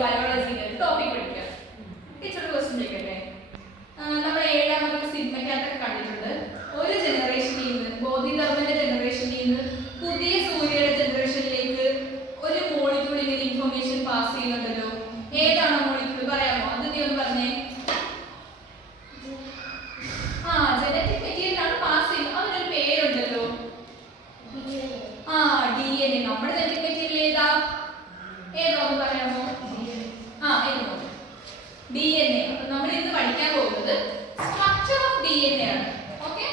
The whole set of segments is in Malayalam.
ബയോളജിയിലെ ടോപ്പിക് പഠിക്കുക. ടീച്ചർ ക്വസ്റ്റ്യൻ ചോദിക്കട്ടെ. നമ്മൾ ഏഴാമത്തെ സിനിമയ്ക്കകത്തൊക്കെ കണ്ടിട്ടുണ്ട്, ഒരു ജനറേഷനിൽ നിന്ന് ബോധിധർമ്മന്റെ ജനറേഷനിൽ നിന്ന് പുതിയ സൂര്യയുടെ ജനറേഷനിലേക്ക് ഒരു മോളിക്യൂൾ ഇങ്ങനെ ഇൻഫർമേഷൻ പാസ് ചെയ്യുന്നുണ്ടല്ലോ. ഏതാണ് മോളിക്യൂൾ പറയാമോ? അത് നീ ഒന്ന് പറഞ്ഞേ. ജനറ്റിക് മെറ്റീരിയൽ ആണ് പാസ് ചെയ്യുന്നത്. അതിനൊരു പേരുണ്ടല്ലോ. DNA. നമ്മുടെ ജനറ്റിക് മെറ്റീരിയൽ ഏതാ? ഏതോ ഒന്ന് പറയാമോ? ഏതോ DNA. അപ്പൊ നമ്മൾ ഇന്ന് പഠിക്കാൻ പോകുന്നത് സ്ട്രക്ചർ ഓഫ് DNA ആണ്. ഓക്കെ,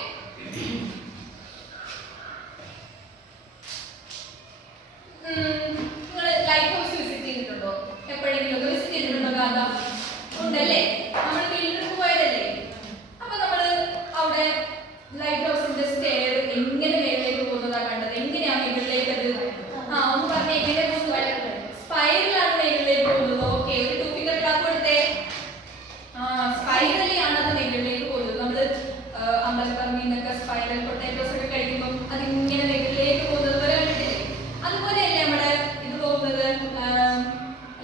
നിങ്ങൾ ലൈറ്റ് ഹൗസ് വിസിറ്റ് ചെയ്തിട്ടുണ്ടോ? എപ്പോഴെങ്കിലും വിസിറ്റ് ചെയ്തിട്ടുണ്ടോ? ഗാഥ ഉണ്ടല്ലേ, നമ്മൾ ഫീൽഡിൽ പോയതല്ലേ. അപ്പൊ നമ്മൾ അവിടെ ലൈറ്റ് ഹൗസിന്റെ സ്റ്റെയർ എങ്ങനെ മേളിലേക്ക് പോകുന്നതാ കണ്ടത്. എങ്ങനെയാ മേളിലേക്ക് അത്? ഒന്ന് പറഞ്ഞേ, എങ്ങനെ സ്പൈറലാണ് മേളിലേക്ക് പോകുന്നത്. ഓക്കെ, ഒരു 2 ഫിംഗർ ക്ലാപ്പ് കൊടുത്തേ. സ്പൈറലി ആണ് അത് മേളിലേക്ക് പോകുന്നത്. നമ്മള് അമ്പലപ്പറമ്പിൽ നിന്നൊക്കെ സ്പൈറൽ പൊട്ടാറ്റോസ് ഒക്കെ കഴിക്കുമ്പോൾ അതിങ്ങനെ മേളിലേക്ക് പോകുന്നത് പോലെ കണ്ടിട്ടില്ലേ? അതുപോലെയല്ലേ നമ്മുടെ ഇത് പോകുന്നത്,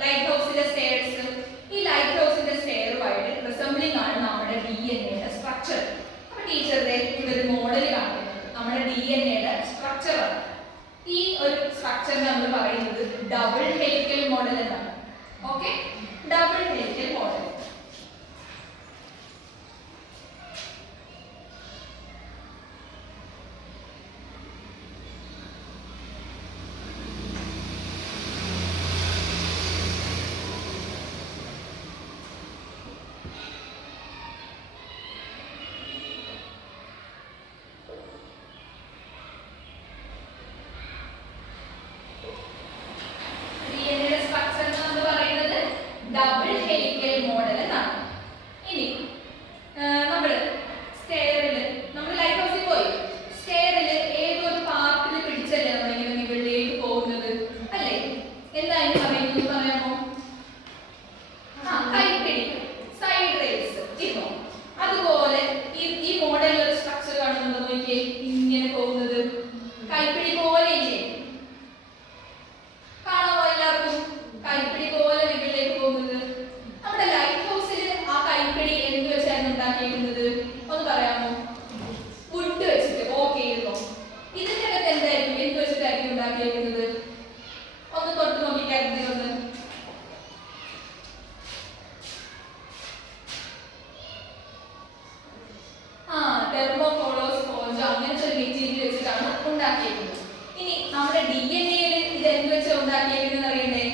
ലൈറ്റ് ഹൗസിന്റെ സ്റ്റെയർസ്. ഈ ലൈറ്റ് ഹൗസിന്റെ സ്റ്റെയറുമായിട്ട് റിസംബ്ലിംഗ് ആണ് നമ്മുടെ DNA സ്ട്രക്ചർ. അപ്പൊ ടീച്ചറുടെ ഇവിടെ ഒരു മോഡൽ കാണിക്കുന്നത് നമ്മുടെ DNA സ്ട്രക്ചർ ആണ്. ഈ ഒരു സ്ട്രക്ചറിനെ നമ്മൾ പറയുന്നത് ഡബിൾ ഹെലിക്കൽ മോഡൽ എന്നാണ്. Okay, double helical model. Double helical model എന്നാണ്. ഇനി നമ്മൾ സ്റ്റെയറിൽ, നമ്മൾ ലൈറ്റ് ഹൗസിൽ പോയി സ്റ്റെയറിൽ ഏതൊരു പാർട്ടിൽ പിടിച്ചല്ലേ നമ്മളിങ്ങനെ മുകളിലേക്ക് പോകുന്നത് അല്ലേ? എന്താ അതിന് പറയുന്നത് പറയാമോ? കൈപ്പിടി, സൈഡ് റേസ് ഇപ്പോ. അതുപോലെ ഈ മോഡലിൽ ഒരു സ്ട്രക്ചർ കാണുന്നുണ്ടോ നോക്കിയേ, ഇങ്ങനെ പോകുന്നത് കൈപ്പിടി പോലെ ഇല്ലേ? കാണാമോ എല്ലാവർക്കും? കൈപ്പിടി പോലെ മുകളിലേക്ക് പോകുന്നത്. നമ്മുടെ ലൈറ്റ് ഹൗസിൽ ആ കൈപ്പിടി എന്ത് വെച്ചായിരുന്നു ഉണ്ടാക്കിയിരിക്കുന്നത്? ഒന്ന് പറയാമോ? വുഡ് വെച്ചിട്ട്. ഓക്കെ, ഇരുന്നോ. ഇതിന്റെ അകത്ത് എന്തായിരിക്കും, എന്ത് വെച്ചിട്ടായിരിക്കും ഉണ്ടാക്കിയിരിക്കുന്നത്? ഒന്ന് തൊട്ട് നോക്കിക്കായിരുന്നു. ഒന്ന് തെർമോകോളോ സ്പോഞ്ച് അങ്ങനത്തെ ഒരു മെറ്റീരിയൽ വെച്ചിട്ടാണ് ഉണ്ടാക്കിയിരിക്കുന്നത്. ഇനി നമ്മുടെ DNA ഇത് എന്ത് വെച്ചാണ് ഉണ്ടാക്കിയിരിക്കുന്നത് അറിയണ്ടേ?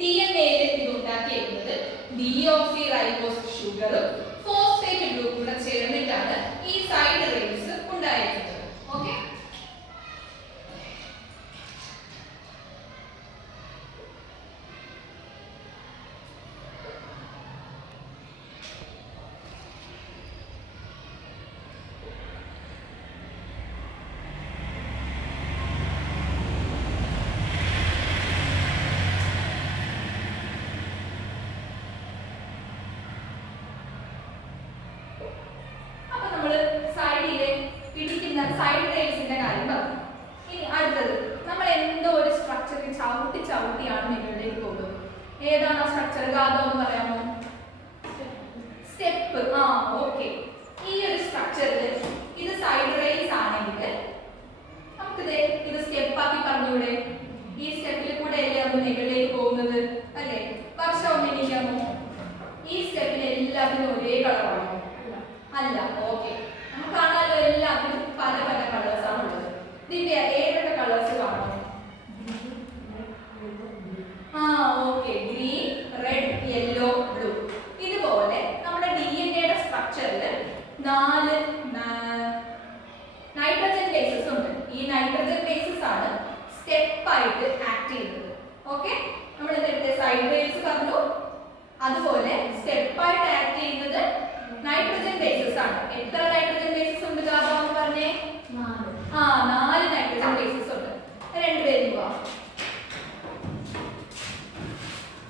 DNA ഇത് ഉണ്ടാക്കിയിരിക്കുന്നത് ഡീഓക്സിറൈബോസ് ഷുഗറും ഫോസ്ഫേറ്റ് ഗ്രൂപ്പും കൂടെ ചേർന്നിട്ടാണ് ഈ സൈഡ് റേസ് ഉണ്ടായിരിക്കുന്നത്. ഓക്കെ, സൈഡ് റേസിന്റെ കാര്യം പറഞ്ഞു. ഇനി അടുത്തത്, നമ്മൾ എന്തോ ഒരു സ്ട്രക്ചറിൽ ചവിട്ടിയാണ് മുകളിലേക്ക് പോകുന്നത്. ഏതാണ് ആ സ്ട്രക്ചർ? ഗാഥ ഒന്ന് പറയാമോ? സ്റ്റെപ്പ്. ഓക്കെ, ഈ ഒരു സ്ട്രക്ചറിൽ ഇത് സൈഡ് റേസ് ആണെങ്കിൽ നമുക്കിത് സ്റ്റെപ്പ് ആക്കി പറഞ്ഞൂടെ? ഈ സ്റ്റെപ്പിൽ കൂടെ അല്ലേ നമ്മൾ മുകളിലേക്ക് പോകുന്നത് അല്ലേ? വർഷം ഒന്ന് എണീക്കാമോ? ഈ സ്റ്റെപ്പിൽ എല്ലാത്തിനും ഒരേ കളറാണോ? അല്ല. ഓക്കെ, നമുക്ക് കാണാമല്ലോ എല്ലാത്തിനും പല പല കളേഴ്സ് ആണ് ഉള്ളത്. ദിവ്യ, ഏതൊക്കെ കളേഴ്സ് കാണും? Okay, green, red, yellow, blue. ഇതുപോലെ നമ്മുടെ DNA സ്ട്രക്ചറിൽ 4 നൈട്രജൻ ബേസസ് ഉണ്ട്. ഈ നൈട്രജൻ ബേസസ് ആണ് സ്റ്റെപ്പ് ആയിട്ട് ആക്ട് ചെയ്യുന്നത്. ഓക്കെ, നമ്മൾ നേരത്തെ സൈഡ് റേസ് പറഞ്ഞു, അതുപോലെ സ്റ്റെപ്പ് ആയിട്ട് ആക്ട് ചെയ്യുന്നത് നൈട്രജൻ ബേസസ് ആണ്. എത്ര നൈട്രജൻ ബേസസ് ഉണ്ട് ഗാഥ എന്ന് പറഞ്ഞേ? 4 നൈട്രജൻ ബേസസ് ഉണ്ട്. രണ്ടുപേരും പോവാം.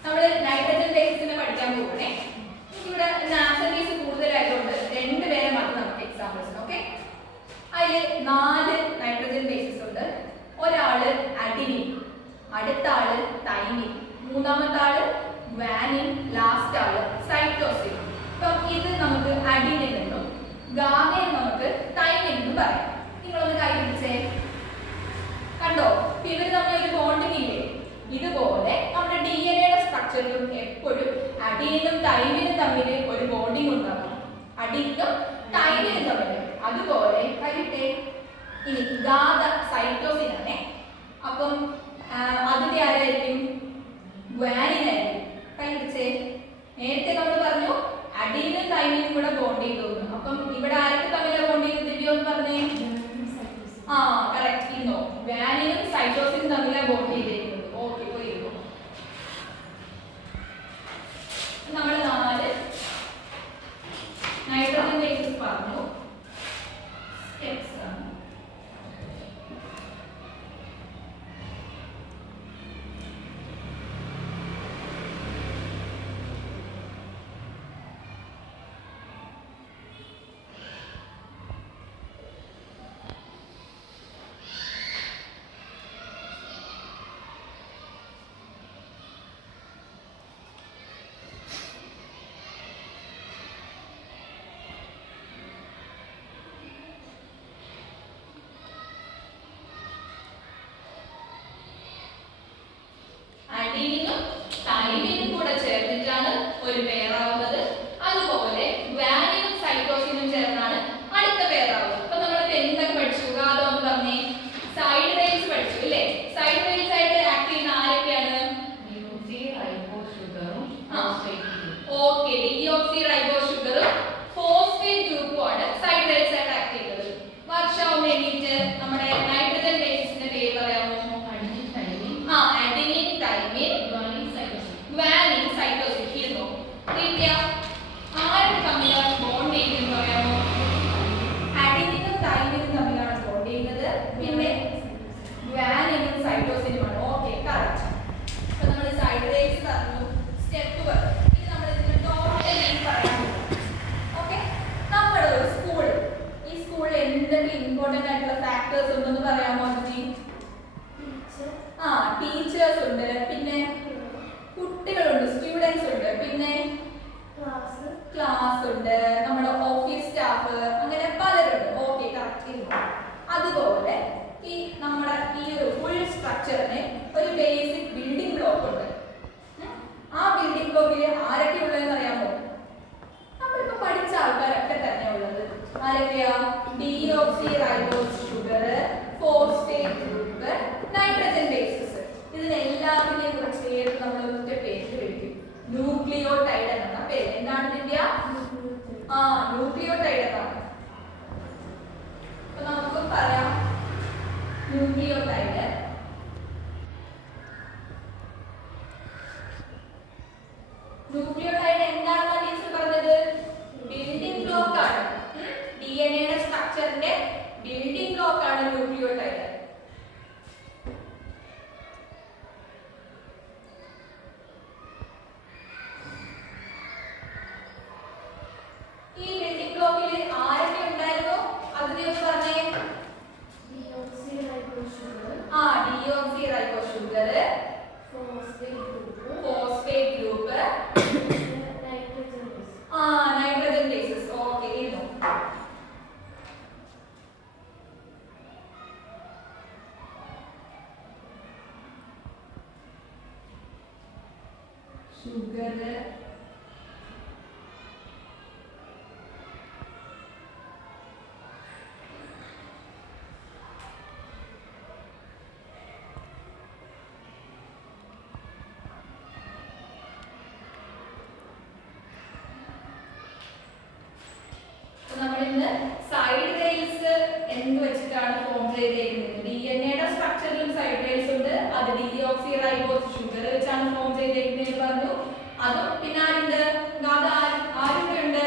നമ്മൾ നൈട്രജൻ ബേസസിനെ പഠിക്കാൻ പോകണേ. ഇവിടെ നാച്ചുറലീസ് കൂടുതലായതുകൊണ്ട് 2 പേരെ മാത്രം നമുക്ക് എക്സാമ്പിൾസ്. ഓക്കെ, അതിൽ 4 നൈട്രജൻ ബേസസ് ഉണ്ട്. ഒരാള് അഡിനിൻ, അടുത്ത ആള് തൈമിൻ, മൂന്നാമത്തെ ആള് ഗ്വാനിൻ, ലാസ്റ്റ് ആള് സൈറ്റോസിൻ. അപ്പം ഇത് നമുക്ക് അഡിനിൻ എന്നും ഗാമയിൽ നമുക്ക് തൈമിൻ എന്നും പറയാം. നിങ്ങളൊന്ന് കൈ പിടിച്ചേ. കണ്ടോ ഇവർ തമ്മിൽ ഒരു ബോണ്ടിങ് ഇല്ലേ? ഇതുപോലെ നമ്മുടെ DNA സ്ട്രക്ചറിലും എപ്പോഴും അഡിനിനും തൈമിനും തമ്മിൽ ഒരു ബോണ്ടിങ് ഉണ്ടാകും. അഡിനും തൈമിനും തമ്മിൽ. അതുപോലെ കഴിട്ടെ ഇനി ഗാഥ സൈറ്റോസിൻ ആണ്. അപ്പം അതിന്റെ ആരായിരിക്കും? ഗ്വാനിൻ ആയിരിക്കും. കഴിച്ചേ നേരത്തെ നമ്മൾ പറഞ്ഞു അഡിനും തൈമിനും കൂടെ ബോണ്ട് ചെയ്തു. അപ്പം ഇവിടെ ആരൊക്കെ തമ്മിലാണ് ബോണ്ട് ചെയ്ത് ദിവ്യോ എന്ന് പറഞ്ഞേ? ആ കറക്റ്റ്. ഇന്നോ ഗ്വാനിനും സൈറ്റോസിനും തമ്മിലാണ് ബോണ്ട് ചെയ്തിരിക്കുന്നത്. ഓക്കെ പോയിരുന്നു. നമ്മൾ 4 നൈട്രജൻ ബേസസ് പറഞ്ഞു. സ്റ്റെപ്സ് ആണ്. അഡിനിനും തൈമിനും കൂടെ ചേർന്നിട്ടാണ് ഒരു പേരാവുന്നത്. അതുപോലെ ഗ്വാനിനും സൈറ്റോസിനും ചേർന്നാണ് അടുത്ത പേരാവുന്നത്. അപ്പൊ നമ്മളിപ്പോ എന്തൊക്കെ പഠിച്ചു? ഗാഥോ എന്ന് പറഞ്ഞേ സൈഡ് റെയിൽസ് പഠിച്ചു അല്ലേ? സൈഡ് റെയിൽസ് ആയിട്ട് ആക്ട് ചെയ്യുന്ന ആരൊക്കെയാണ്? ഓക്കെ ഡിയോക്സി റൈബോ ഷുഗറും ഫോസ്ഫേറ്റ് ഗ്രൂപ്പും ആണ് സൈഡ് റെയിൽസ് ആയിട്ട് ആക്ട് ചെയ്യുന്നത്. വർഷാവും വേണ്ടിയിട്ട് നമ്മുടെ നൈട്രജൻ ബേസിന്റെ പേര് പറയാമോ? Adenine thymine guanine cytosine. ഇരുന്നോ ദിവ്യ ആരും തമ്മിലാണ് ബോണ്ട് ചെയ്യുന്നത് പറയാമോ? അഡിനിനും തൈമിനും തമ്മിലാണ് ബോണ്ട് ചെയ്യുന്നത്. പിന്നെ ഗ്വാനിനും സൈറ്റോസിനുമാണ്. Okay correct. അപ്പൊ നമ്മൾ സൈഡ് റെയിൽസ് പറഞ്ഞു, സ്റ്റെപ്പ് പറഞ്ഞു. ഇനി നമ്മൾ ഇതിന്റെ ടോട്ടൽ പറയാൻ ഓക്കെ. നമ്മുടെ ഒരു സ്കൂൾ, ഈ സ്കൂളിൽ എന്തൊക്കെ ഇമ്പോർട്ടന്റ് ആയിട്ടുള്ള ഫാക്ടേഴ്സ് ഉണ്ടെന്ന് പറയാമോ? ടീച്ചേഴ്സ് ഉണ്ട്, പിന്നെ കുട്ടികളുണ്ട്, സ്റ്റുഡൻസ് ഉണ്ട്, പിന്നെ ക്ലാസ് ഉണ്ട്, നമ്മുടെ ഓഫീസ് സ്റ്റാഫ്, അങ്ങനെ പലരുണ്ട്. Okay correct. അതുപോലെ ഈ നമ്മുടെ ഈ ഒരു ഫുൾ സ്ട്രക്ചറിന് ഒരു ബേസിക് ബിൽഡിംഗ് ബ്ലോക്ക് ഉണ്ട്. ആ ബിൽഡിംഗ് ബ്ലോക്കിൽ ആരൊക്കെ ഉള്ളതെന്ന് അറിയാമോ? നമ്മളിപ്പോ പഠിച്ച ആൾക്കാരൊക്കെ തന്നെ ഉള്ളത്. ആരൊക്കെയാ? Deoxyribose sugar, phosphate group, nitrogen bases. ഇതിനെല്ലാത്തിനെയും കൂടെ ചേർത്ത് നമ്മൾ ഒറ്റ പേര് വിളിക്കും, ന്യൂക്ലിയോടൈഡ് എന്നാണ് പേര്. എന്താണ് ദിവ്യ? ന്യൂക്ലിയോടൈഡ് എന്നാണ്. അപ്പൊ നമുക്ക് പറയാം ന്യൂക്ലിയോടൈഡ്. ന്യൂക്ലിയോടൈഡ് എന്താണെന്നാണ് ടീച്ചർ പറഞ്ഞത്? ബിൽഡിംഗ് ബ്ലോക്ക് ആണ്. DNA സ്ട്രക്ചറിന്റെ ബിൽഡിംഗ് ബ്ലോക്ക് ആണ് ന്യൂക്ലിയോടൈഡ്. ഈ ബിൽഡിംഗ് ബ്ലോക്കിൽ ആരൊക്കെ ഉണ്ടായിരുന്നു? അതിനെ ഒന്ന് പറഞ്ഞേ. Deoxy റൈബോ sugar, phosphate group, nitrogen bases. Okay ഇരുന്നു. ഷുഗർ, നമ്മളിന്ന് സൈഡ് റെയിൽസ് എന്ത് വെച്ചിട്ടാണ് ഫോം ചെയ്തേക്കുന്നത്? DNA സ്ട്രക്ചറിലും സൈഡ് റെയിൽസ് ഉണ്ട്. അത് ഡിയോക്സി റൈബോസ് ഷുഗർ വെച്ചാണ് ഫോം ചെയ്തേക്കുന്നത് പറഞ്ഞു. അതും പിന്നെ ആരുണ്ട്? ആരൊക്കെ ഉണ്ട്?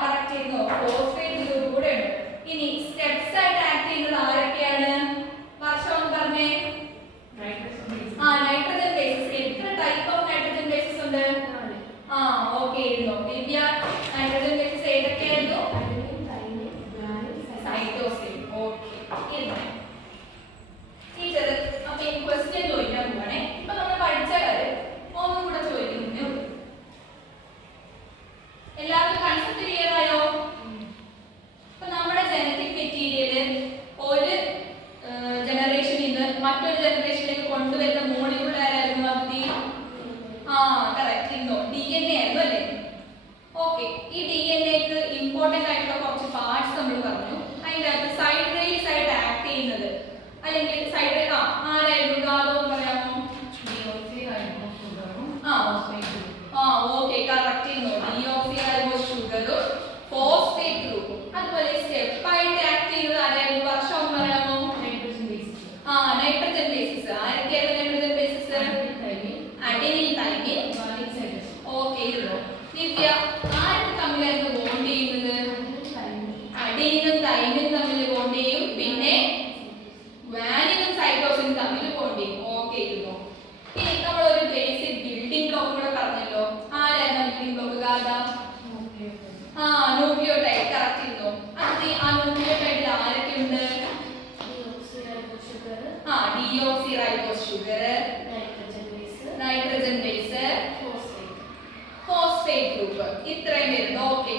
കറക്റ്റ് ചെയ്യുന്നു. ഫോസ്ഫേറ്റ് ഗ്രൂപ്പ് കൂടെ ഉണ്ട്. ഇനി സ്റ്റെപ്സ് ആയിട്ട് ആക്ട് ചെയ്യുന്നത് ആരൊക്കെയാണ്? വർഷം പറഞ്ഞേ. Nitrogen bases. എത്ര ടൈപ്പ് ഓഫ് നൈട്രജൻ ബേസസ് ഉണ്ട്? ഓക്കെ ഇരുന്നു. ദിവ്യ നൈട്രജൻ ബേസസ് ഏതൊക്കെയായിരുന്നു? സൈറ്റോസിൻ. ഓക്കെ ഇരുന്നു. ടീച്ചർ അപ്പൊ ഈ ക്വസ്റ്റ്യൻ ചോദിക്കാൻ പോവാണേ. ഇപ്പൊ നമ്മൾ പഠിച്ച കാര്യം ഒന്നും കൂടെ പാത്വേക്കകത്ത് സൈഡ് റെയിൽസ് ആയിട്ട് ആക്ട് ചെയ്യുന്നത് അല്ലെങ്കിൽ സൈഡ് ആരായിരുന്നു ഗാഥോ പറയാമോ? ഓക്കെ കറക്റ്റ് ചെയ്യുന്നു. ഡിയോക്സിറൈബോസ് ഷുഗറും ഫോസ്ഫേറ്റ് ഗ്രൂപ്പും. അതുപോലെ സ്റ്റെപ്പ് ആയിട്ട് ആക്ട് ചെയ്തത് ആരായിരുന്നു? വർഷം പറയാമോ? Nitrogen bases. ആരൊക്കെയായിരുന്നു nitrogen bases? Adenine thymine. Okay ഇരുന്നു. ദിവ്യ ആരൊക്കെ തമ്മിലായിരുന്നു ബോണ്ട് ചെയ്യുന്നത്? അഡെനിനും തൈമിനും തമ്മിൽ ബോണ്ട് ചെയ്യും. പിന്നെ വാലിനും സൈറ്റോസിനും തമ്മിൽ ബോണ്ട് ചെയ്യും. ഓക്കെ ഇരുന്നു. ഇനി നമ്മൾ ഒരു ബേസിക് ബിൽഡിംഗ് ബ്ലോക്ക് കൂടെ പറഞ്ഞല്ലോ. ആരായിരുന്നു building block? Gatha. Nucleotide correct ഇരുന്നു. അത് ആ ന്യൂക്ലിയോടൈഡിൽ ആരൊക്കെ ഉണ്ട്? Deoxyribose sugar, nitrogen base, phosphate group. ഇത്രയും വരുന്നു. ഓക്കെ